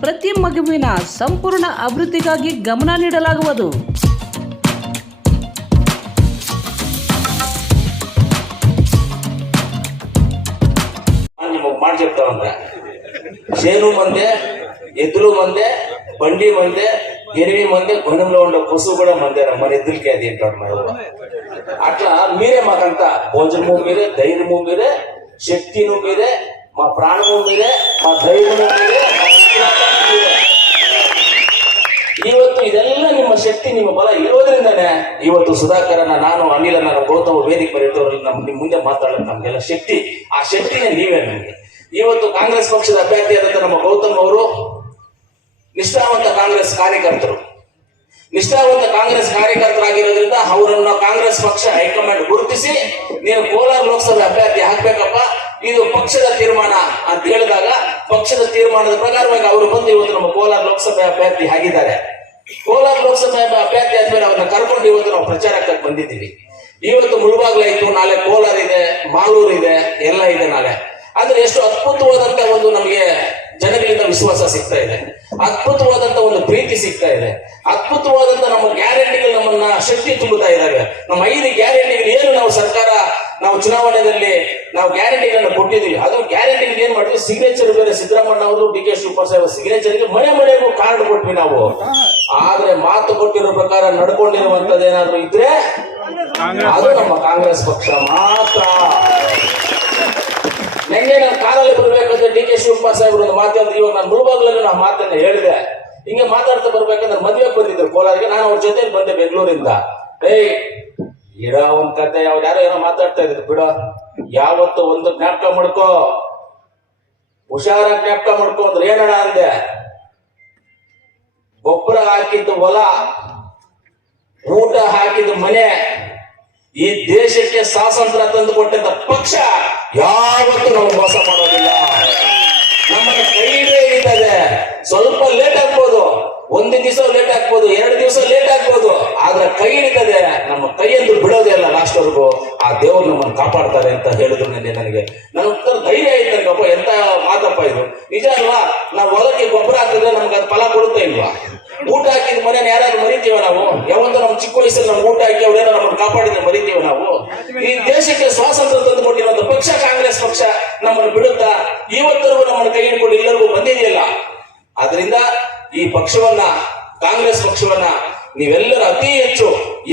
ಪ್ರತಿ ಮಗುವಿನ ಸಂಪೂರ್ಣ ಅಭಿವೃದ್ಧಿಗಾಗಿ ಗಮನ ನೀಡಲಾಗುವುದು ನಿಮಗ್ ಮಾಡಿ చెప్తామంట చేను మందే ఎద్దులు మందే బండి మందే ఎనిమి మందే గుణంలో ఉండే పశువు కూడా మందేరా మన ఎద్దులకి అది అంటాడు మా ఊరు అట్లా మీరే మాకంతా భోజనము మీరే ధైర్యము మీరే శక్తిను మీరే మా ప్రాణము మీరే మా ధైర్యము మీరే ಶಕ್ತಿ ನಿಮ್ಮ ಬಲ ಇರೋದ್ರಿಂದನೇ ಇವತ್ತು ಸುಧಾಕರನ ನಾನು ಅನಿಲ ನಾನು ಗೌತಮ ವೇದಿಕೆ ಬರೀತವ್ರಲ್ಲಿ ನಮ್ ನಿಮ್ ಮುಂದೆ ಮಾತಾಡೋದು ನಮ್ಗೆಲ್ಲ ಶಕ್ತಿ. ಆ ಶಕ್ತಿನೇ ನೀವೇ ನಮಗೆ. ಇವತ್ತು ಕಾಂಗ್ರೆಸ್ ಪಕ್ಷದ ಅಭ್ಯರ್ಥಿಯಾದಂತ ನಮ್ಮ ಗೌತಮ್ ಅವರು ನಿಷ್ಠಾವಂತ ಕಾಂಗ್ರೆಸ್ ಕಾರ್ಯಕರ್ತರು. ನಿಷ್ಠಾವಂತ ಕಾಂಗ್ರೆಸ್ ಕಾರ್ಯಕರ್ತರಾಗಿರೋದ್ರಿಂದ ಅವರನ್ನ ಕಾಂಗ್ರೆಸ್ ಪಕ್ಷ ಹೈಕಮಾಂಡ್ ಗುರುತಿಸಿ, ನೀನು ಕೋಲಾರ ಲೋಕಸಭೆ ಅಭ್ಯರ್ಥಿ ಹಾಕ್ಬೇಕಪ್ಪ ಇದು ಪಕ್ಷದ ತೀರ್ಮಾನ ಅಂತ ಹೇಳಿದಾಗ ಪಕ್ಷದ ತೀರ್ಮಾನದ ಪ್ರಕಾರವಾಗಿ ಅವರು ಬಂದು ಇವತ್ತು ನಮ್ಮ ಕೋಲಾರ ಲೋಕಸಭೆ ಅಭ್ಯರ್ಥಿ ಆಗಿದ್ದಾರೆ. ಕೋಲಾರ ಲೋಕಸಭೆ ಅಭ್ಯರ್ಥಿ ಆದ್ಮೇಲೆ ಅವ್ರನ್ನ ಕರ್ಕೊಂಡು ಇವತ್ತು ನಾವು ಪ್ರಚಾರಕ್ಕೆ ಬಂದಿದ್ದೀವಿ. ಇವತ್ತು ಮುಳುಬಾಗ್ಲಾಯ್ತು ನಾಳೆ ಕೋಲಾರ ಇದೆ, ಮಾಲೂರು ಇದೆ, ಎಲ್ಲ ಇದೆ ನಾಳೆ. ಅಂದ್ರೆ ಎಷ್ಟು ಅದ್ಭುತವಾದಂತ ಒಂದು ನಮಗೆ ಜನಗಳಿಂದ ವಿಶ್ವಾಸ ಸಿಗ್ತಾ ಇದೆ. ಅದ್ಭುತವಾದಂತ ಒಂದು ಪ್ರೀತಿ ಸಿಗ್ತಾ ಇದೆ. ಅದ್ಭುತವಾದಂತ ನಮ್ಮ ಗ್ಯಾರಂಟಿಗಳು ನಮ್ಮನ್ನ ಶಕ್ತಿ ತುಂಬುತ್ತಾ ಇದ್ದಾವೆ. ನಮ್ಮ ಐದು ಗ್ಯಾರಂಟಿಗಳು ಏನು ನಾವು ಸರ್ಕಾರ ನಾವು ಚುನಾವಣೆಯಲ್ಲಿ ನಾವು ಗ್ಯಾರಂಟಿಗಳನ್ನ ಕೊಟ್ಟಿದ್ದೀವಿ. ಅದು ಗ್ಯಾರಂಟಿಗೆ ಏನ್ ಮಾಡ್ತೀವಿ? ಸಿಗ್ನೇಚರ್ ಬೇರೆ ಸಿದ್ದರಾಮಣ್ಣ ಅವರು, ಡಿ ಕೆ ಶಿವಕುಮಾರ್ ಸಾಹೇಬ್ ಸಿಗ್ನೇಚರ್ಗೆ ಮನೆ ಮನೆಗೂ ಕಾರ್ಡ್ ಕೊಟ್ವಿ ನಾವು. ಆದ್ರೆ ಮಾತು ಕೊಟ್ಟಿರೋ ಪ್ರಕಾರ ನಡ್ಕೊಂಡಿರುವಂತದ್ದು ಏನಾದ್ರು ಇದ್ರೆ ಅದು ನಮ್ಮ ಕಾಂಗ್ರೆಸ್ ಪಕ್ಷ ಮಾತ್ರ. ನಂಗೆ ನಾನು ಕಾರಲ್ಲಿ ಬರ್ಬೇಕಂದ್ರೆ ಡಿ ಕೆ ಶಿವಕುಮಾರ್ ಸಾಹೇಬ್ ಒಂದು ಮಾತಾಡಿದ್ರು ಇವಾಗ ನಾನು ಮುಳುಬಾಗ್ಲಲ್ಲಿ ನಾವು ಮಾತನ್ನ ಹೇಳಿದೆ. ಹಿಂಗೆ ಮಾತಾಡ್ತಾ ಬರ್ಬೇಕಂದ್ರೆ ಮದ್ವೆ ಬಂದಿದ್ರು ಕೋಲಾರಿಗೆ ನಾನು ಅವ್ರ ಜೊತೆ ಬಂದೆ ಬೆಂಗಳೂರಿಂದ. ಏಯ್ ಇಡ ಒಂದ್ ಕತೆ ಅವ್ರು ಯಾರೋ ಏನೋ ಮಾತಾಡ್ತಾ ಇದ್ರು ಬಿಡ. ಯಾವತ್ತು ಒಂದು ಜ್ಞಾಪಕ ಮಾಡ್ಕೋ. ಹುಷಾರ ಜ್ಞಾಪಕ ಮಾಡ್ಕೊ ಅಂದ್ರೆ ಏನಣ ಅಂದೆ? ಗೊಬ್ಬರ ಹಾಕಿದ್ದು ಹೊಲ, ಊಟ ಹಾಕಿದ ಮನೆ, ಈ ದೇಶಕ್ಕೆ ಸ್ವಾತಂತ್ರ್ಯ ತಂದು ಕೊಟ್ಟಂತ ಪಕ್ಷ ಯಾವತ್ತೂ ನಾವು ಮೋಸ ಮಾಡೋದಿಲ್ಲ. ನಮ್ಮ ಕೈಲೇ ಹಿಡಿತದೆ ಸ್ವಲ್ಪ ಲೇಟ್ ಆಗ್ಬೋದು. ಒಂದು ದಿವಸ ಲೇಟ್ ಆಗ್ಬೋದು. ಎರಡು ದಿವಸ ಲೇಟ್ ಆಗ್ಬೋದು ಆದ್ರೆ ಕೈ ಹಿಡಿತದೆ ಕೈಯನ್ನು ಬಿಡೋದೇ ಇಲ್ಲ ಲಾಸ್ಟ್ ವರೆಗೂ. ಆ ದೇವರು ನಮ್ಮನ್ನು ಕಾಪಾಡ್ತಾರೆ ಅಂತ ಹೇಳಿದ್ರು ನಿನ್ನೆ ನನಗೆ. ನನ್ನ ಧೈರ್ಯ ಆಯ್ತು ನನಗಪ್ಪ ಎಂತ ಮಾತಪ್ಪ ಇದು? ನಿಜ ಅಲ್ವಾ? ನಾವು ಹೊಲಕ್ಕೆ ಗೊಬ್ಬರ ಹಾಕಿದ್ರೆ ನಮ್ಗೆ ಅದು ಫಲ ಕೊಡುತ್ತೆ ಇಲ್ವಾ? ಊಟ ಹಾಕಿದ ಮನೇನ ಯಾರಾದ್ರೂ ಮರಿತೀವ ನಾವು? ಯಾವತ್ತೂ ನಮ್ಮ ಚಿಕ್ಕ ವಯಸ್ಸಲ್ಲಿ ನಮ್ಗೆ ಊಟ ಹಾಕಿ ಅವ್ರೇನೋ ನಮ್ಮನ್ನು ಕಾಪಾಡಿದ್ರೆ ಮರಿತೀವ ನಾವು? ಈ ದೇಶಕ್ಕೆ ಸ್ವಾತಂತ್ರ್ಯ ತಂದು ಕೊಟ್ಟಿರುವಂತ ಪಕ್ಷ, ಕಾಂಗ್ರೆಸ್ ಪಕ್ಷ ನಮ್ಮನ್ನು ಬಿಡುತ್ತಾ ಇವತ್ತರೆಗೂ ನಮ್ಮನ್ನು ಕೈ ಹಿಡ್ಕೊಂಡು ಎಲ್ಲರಿಗೂ ಬಂದಿದೆಯಲ್ಲ? ಆದ್ರಿಂದ ಈ ಪಕ್ಷವನ್ನ, ಕಾಂಗ್ರೆಸ್ ಪಕ್ಷವನ್ನ ನೀವೆಲ್ಲರೂ ಅತಿ ಹೆಚ್ಚು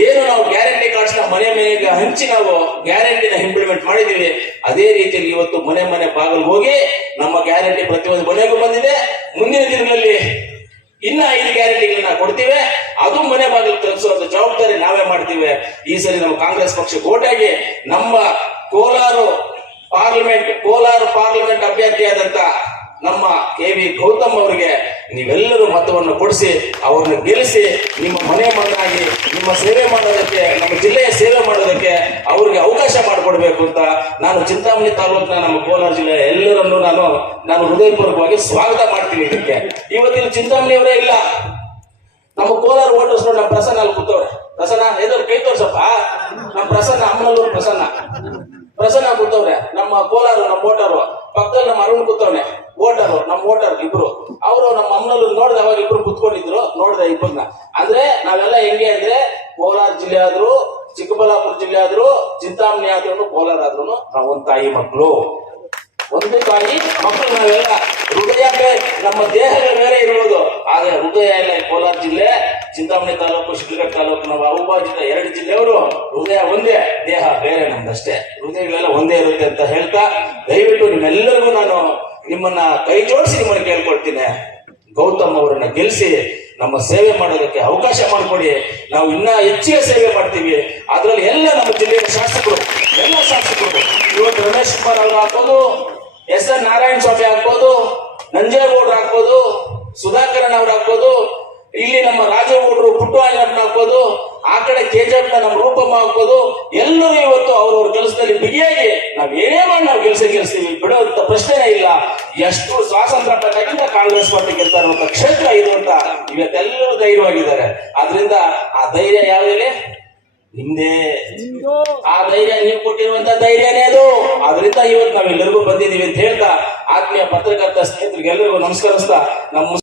ಏನು ನಾವು ಗ್ಯಾರಂಟಿ ಕಾರ್ಡ್ಸ್ ಮನೆ ಮನೆಗೆ ಹಂಚಿ ನಾವು ಗ್ಯಾರಂಟಿನ ಇಂಪ್ಲಿಮೆಂಟ್ ಮಾಡಿದ್ದೀವಿ. ಅದೇ ರೀತಿಯಲ್ಲಿ ಇವತ್ತು ಮನೆ ಮನೆ ಬಾಗಿಲು ಹೋಗಿ ನಮ್ಮ ಗ್ಯಾರಂಟಿ ಪ್ರತಿಯೊಂದು ಮನೆಗೂ ಬಂದಿದೆ. ಮುಂದಿನ ದಿನಗಳಲ್ಲಿ ಇನ್ನ ಐದು ಗ್ಯಾರಂಟಿಗಳನ್ನ ಕೊಡ್ತೀವಿ. ಅದು ಮನೆ ಬಾಗಿಲು ತಲುಪಿಸುವಂತ ಜವಾಬ್ದಾರಿ ನಾವೇ ಮಾಡ್ತೀವಿ. ಈ ಸರಿ ನಮ್ಮ ಕಾಂಗ್ರೆಸ್ ಪಕ್ಷ ಕೋಟಾಗಿ ನಮ್ಮ ಕೋಲಾರ ಪಾರ್ಲಿಮೆಂಟ್ ಕೋಲಾರ ಪಾರ್ಲಿಮೆಂಟ್ ಅಭ್ಯರ್ಥಿಯಾದಂತ ನಮ್ಮ ಕೆ ವಿ ಗೌತಮ್ ಅವರಿಗೆ ನೀವೆಲ್ಲರೂ ಮತವನ್ನು ಕೊಡಿಸಿ, ಅವರನ್ನು ಗೆಲ್ಲಿಸಿ, ನಿಮ್ಮ ಮನೆ ಮಣ್ಣಾಗಿ, ನಿಮ್ಮ ಸೇವೆ ಮಾಡೋದಕ್ಕೆ, ನಮ್ಮ ಜಿಲ್ಲೆಯ ಸೇವೆ ಮಾಡೋದಕ್ಕೆ ಅವರಿಗೆ ಅವಕಾಶ ಮಾಡಿಕೊಡ್ಬೇಕು ಅಂತ ನಾನು ಚಿಂತಾಮಣಿ ತಾಲೂಕಿನ ನಮ್ಮ ಕೋಲಾರ ಜಿಲ್ಲೆಯ ಎಲ್ಲರನ್ನೂ ನಾನು ನಾನು ಹೃದಯಪೂರ್ವಕವಾಗಿ ಸ್ವಾಗತ ಮಾಡ್ತೀನಿ ಇದಕ್ಕೆ. ಇವತ್ತಿನ ಚಿಂತಾಮಣಿ ಅವರೇ ಇಲ್ಲ. ನಮ್ಮ ಕೋಲಾರ ವೋಟರ್ಸ್ ನೋಡಿ, ನಮ್ಮ ಪ್ರಸನ್ನ ಅಲ್ಲಿ ಕೂತವ್ರೆ. ಪ್ರಸನ್ನ, ಎದುರು ಕೈ ತೋರ್ಸಪ್ಪ. ನಮ್ಮ ಪ್ರಸನ್ನ ಅಮ್ಮನಲ್ಲೂ ಪ್ರಸನ್ನ. ಪ್ರಸನ್ನ ಕೂತವ್ರೆ, ನಮ್ಮ ಕೋಲಾರ, ನಮ್ಮ ವೋಟರು. ಪಕ್ಕದಲ್ಲಿ ನಮ್ಮ ಅರುಣ್ ಕೂತವ್ನೆ. ವೋಟರು ನಮ್ಮ ಓಟರ್ ಇಬ್ರು. ಅವರು ನಮ್ಮ ಅಮ್ಮನಲ್ಲೂ ನೋಡ್ದೆ ಅವಾಗ ಇಬ್ರು ಕುತ್ಕೊಂಡಿದ್ರು, ನೋಡ್ದೆ ಇಬ್ಬರನ್ನ. ಅಂದ್ರೆ ನಾವೆಲ್ಲ ಹೆಂಗೆ ಅಂದ್ರೆ ಕೋಲಾರ ಜಿಲ್ಲೆ ಆದ್ರು, ಚಿಕ್ಕಬಳ್ಳಾಪುರ ಜಿಲ್ಲೆ ಆದ್ರು, ಚಿಂತಾಮಣಿ ಆದ್ರೂ ಕೋಲಾರ ಆದ್ರೂ ನಾವು ಒಂದ್ ತಾಯಿ ಮಕ್ಕಳು ಒಂದು ತಾಯಿ ಮಕ್ಕಳು ನಾವೆಲ್ಲ. ಹೃದಯ ನಮ್ಮ ದೇಹದ ಬೇರೆ ಇರುವುದು ಆದ್ರೆ ಹೃದಯ ಇಲ್ಲ ಕೋಲಾರ ಜಿಲ್ಲೆ, ಚಿಂತಾಮಣಿ ತಾಲೂಕು ಶಿಡ್ಲಘಟ್ಟ ತಾಲೂಕು, ನಮ್ಮ ಅವಿಭಾಜಿತ ಎರಡು ಜಿಲ್ಲೆಯವರು ಹೃದಯ ಒಂದೇ, ದೇಹ ಬೇರೆ ನಮ್ದಷ್ಟೇ. ಹೃದಯಗಳೆಲ್ಲ ಒಂದೇ ಇರುತ್ತೆ ಅಂತ ಹೇಳ್ತಾ, ದಯವಿಟ್ಟು ನಿಮ್ಮೆಲ್ಲರಿಗೂ ನಾನು ನಿಮ್ಮನ್ನ ಕೈ ಜೋಡಿಸಿ ನಿಮ್ಮನ್ನು ಕೇಳ್ಕೊಳ್ತೀನಿ. ಗೌತಮ್ ಅವರನ್ನ ಗೆಲ್ಲಿಸಿ ನಮ್ಮ ಸೇವೆ ಮಾಡೋದಕ್ಕೆ ಅವಕಾಶ ಮಾಡಿಕೊಡಿ. ನಾವು ಇನ್ನ ಹೆಚ್ಚಿನ ಸೇವೆ ಮಾಡ್ತೀವಿ. ಅದರಲ್ಲಿ ಎಲ್ಲ ನಮ್ಮ ಜಿಲ್ಲೆಯ ಶಾಸಕರು, ಎಲ್ಲ ಶಾಸಕರು. ಇವತ್ತು ರಮೇಶ್ ಕುಮಾರ್ ಅವರು ಹಾಕೋದು ಎಸ್ ಎನ್ ನಾರಾಯಣ ಸ್ವಾಮಿ ಹಾಕೋದು ನಂಜೇಗೌಡರು ಹಾಕೋದು ಸುಧಾಕರನ್ ಅವ್ರು ಹಾಕ್ಬೋದು ಇಲ್ಲಿ ನಮ್ಮ ರಾಜಗೌಡರು ಪುಟ್ಟವಾಯನಪ್ಪನ ಹಾಕೋದು ಆ ಕಡೆ ಕೆಜಿಎಫ್ನ ನಮ್ಮ ರೂಪಮ್ಮ ಹಾಕೋದು ಎಲ್ಲರೂ ಇವತ್ತು ಅವ್ರವ್ರ ಕೆಲಸದಲ್ಲಿ ಬಿಗಿಯಾಗಿ ನಾವ್ ಏನೇ ಮಾಡಿ ನಾವು ಕೆಲಸ ಗೆಲ್ಸ್ತೀವಿ ಬಿಡುವಂತ ಪ್ರಶ್ನೆನೇ ಇಲ್ಲ. ಎಷ್ಟು ಸ್ವಾತಂತ್ರ್ಯ ಪಟ್ಟಕ್ಕಿಂತ ಕಾಂಗ್ರೆಸ್ ಪಾರ್ಟಿ ಗೆಲ್ತಾ ಇರುವಂತ ಕ್ಷೇತ್ರ ಇದು ಅಂತ ಇವತ್ತೆಲ್ಲರೂ ಧೈರ್ಯವಾಗಿದ್ದಾರೆ. ಆದ್ರಿಂದ ಆ ಧೈರ್ಯ ಯಾವ್ದಿದೆ ನಿಮ್ದೇ. ಆ ಧೈರ್ಯ ನೀವು ಕೊಟ್ಟಿರುವಂತ ಧೈರ್ಯನೇ ಅದು. ಅದರಿಂದ ಇವತ್ತು ನಾವೆಲ್ಲರಿಗೂ ಬಂದಿದ್ದೀವಿ ಅಂತ ಹೇಳ್ತಾ ಆತ್ಮೀಯ ಪತ್ರಕರ್ತ ಸ್ನೇಹಿತರಿಗೆಲ್ಲರಿಗೂ ನಮಸ್ಕರಿಸ್ತಾ ನಮ್ಮ